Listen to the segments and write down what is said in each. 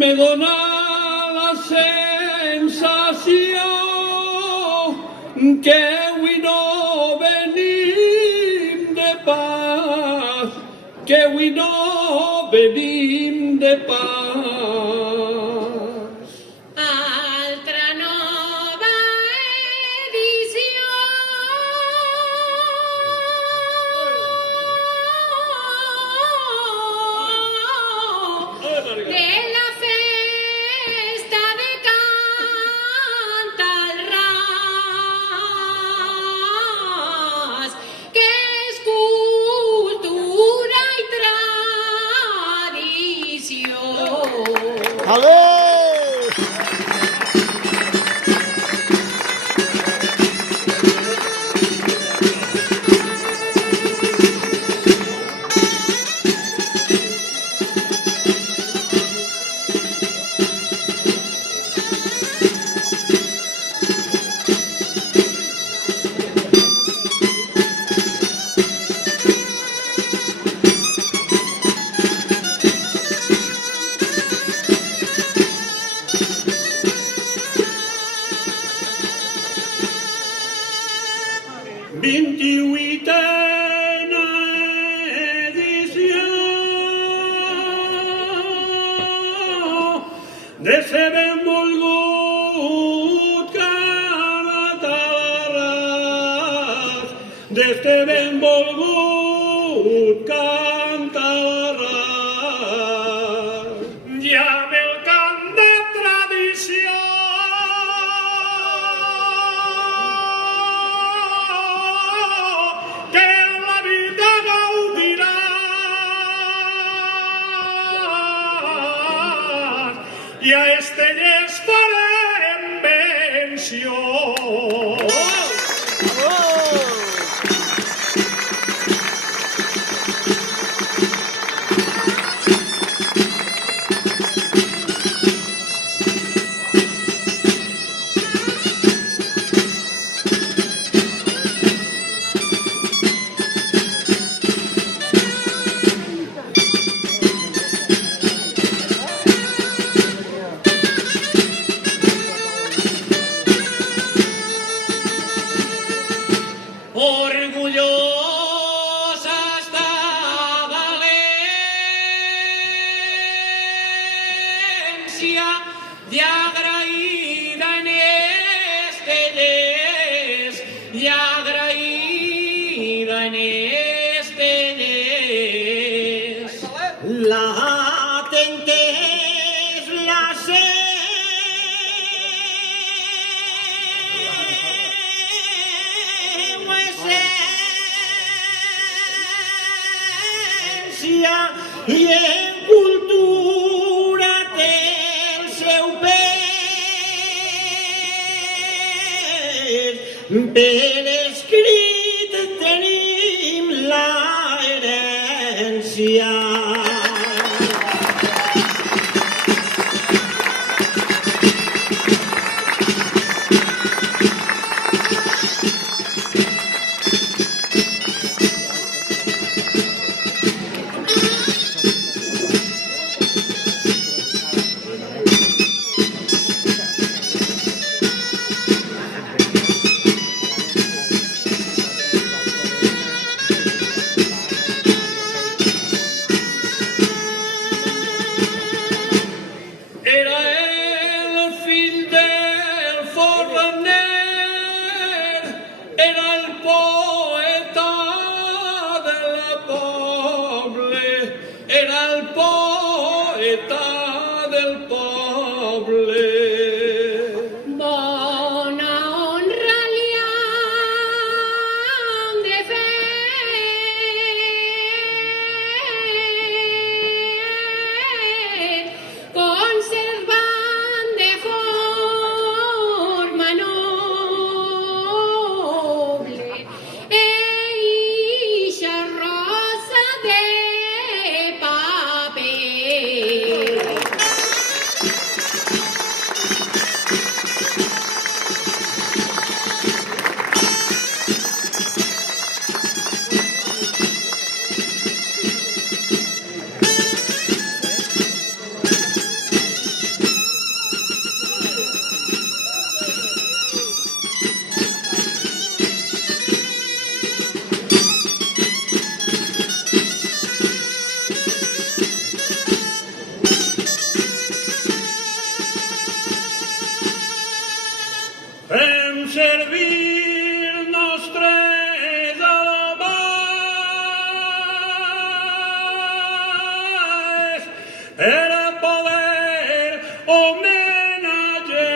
Me dona la sensació que avui no venim de pas, que avui no venim de pas. Altra nova edició de la festa de Cantalràs, que és cultura i tradició. Aló! Vint-i-vuitena edició de ser benvolgut Cantalràs, d'este benvolgut Cantalràs. Ja ve el cant de tradició que la vida gaudiràs i a Estellers farem menció. Orgullosa està València i agraïda en Estellers, i agraïda en Estellers. La tentès la i en cultura té el seu pes. Per escrit tenim l'herència. en servir nostres albaes per a poder homenatjar,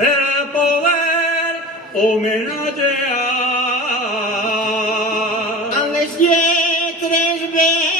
per a poder homenatjar. Amb les lletres ben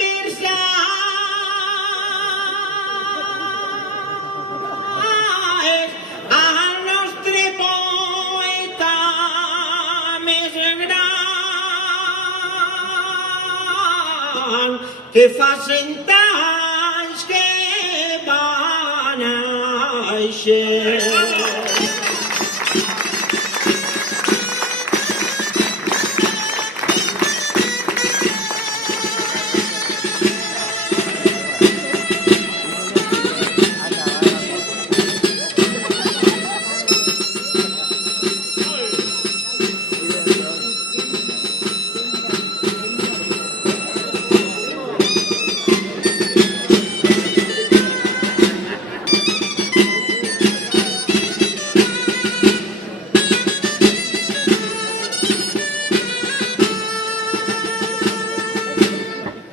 versades al nostre poeta més gran, que fa 100 anys que va néixer.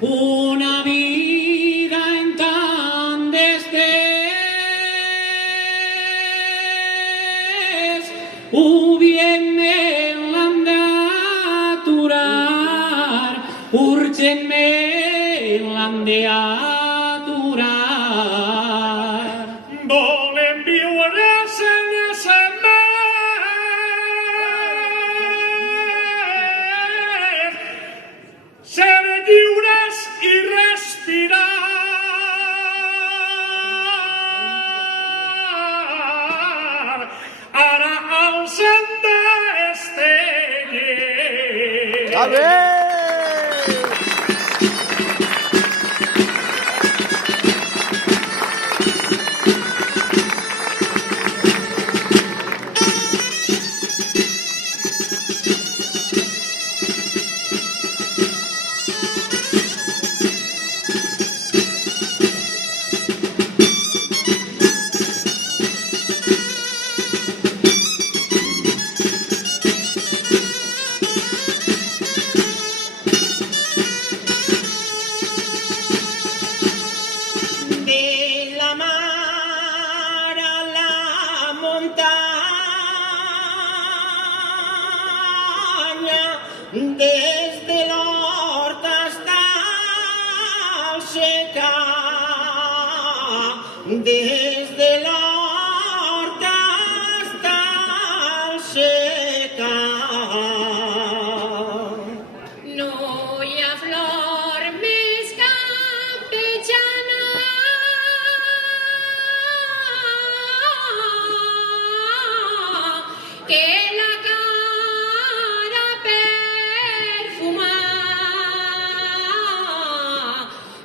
Una vida en tan desdés, hubiéndome l'han d'aturar, urgentment l'han d'aturar. Volem viure sense més, ser lliures i respirar. Ara alcem d'estellers. Ale! De la mar a la muntanya, des de l'hort hasta el secà, des de l'hort hasta el secà. No hi ha flor més campejana que la cara perfumada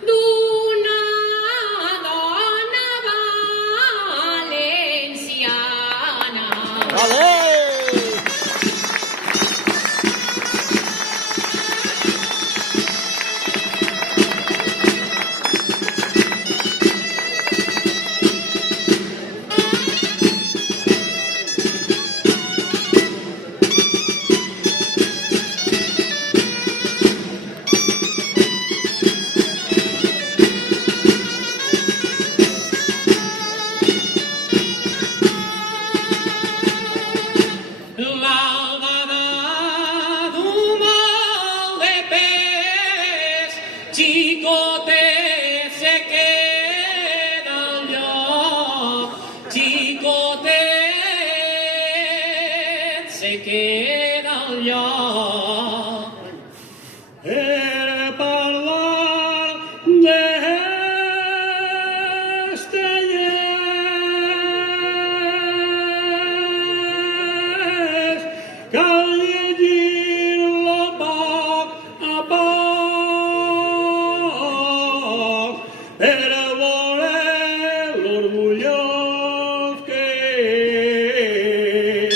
d'una dona valenciana. Ale! L'albada d'un mal de pes, xicotet se queda al lloc, xicotet se queda al lloc. Per parlar d'estellers, cal llegir-lo poc a poc per a veure l'orgullós que és.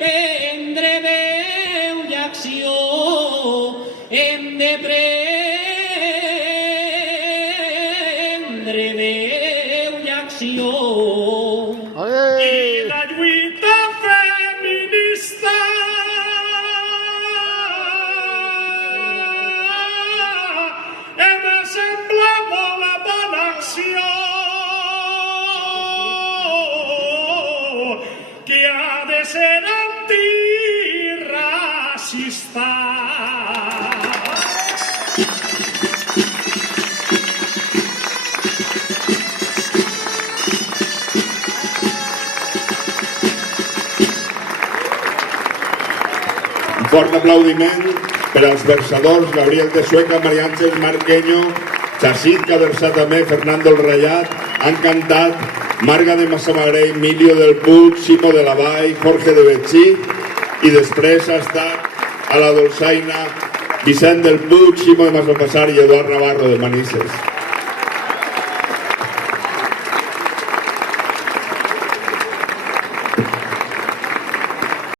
prendre veu i acció, hem de prendre veu i acció. I la lluita feminista em sembla molt bona acció, que ha de ser antiracista. Un fort aplaudiment per als versadors Gabriel de Sueca, Maria Àngels Marqueño, Chacín, que ha versat també, Fernando el Rayat, han cantat Marga de Massamagrell, Emilio del Puig, Ximo de la Vall, Jorge de Betxí, i després ha estat a la dolçaina Vicent del Puig, Ximo de Massopassar i Eduard Navarro de Manises.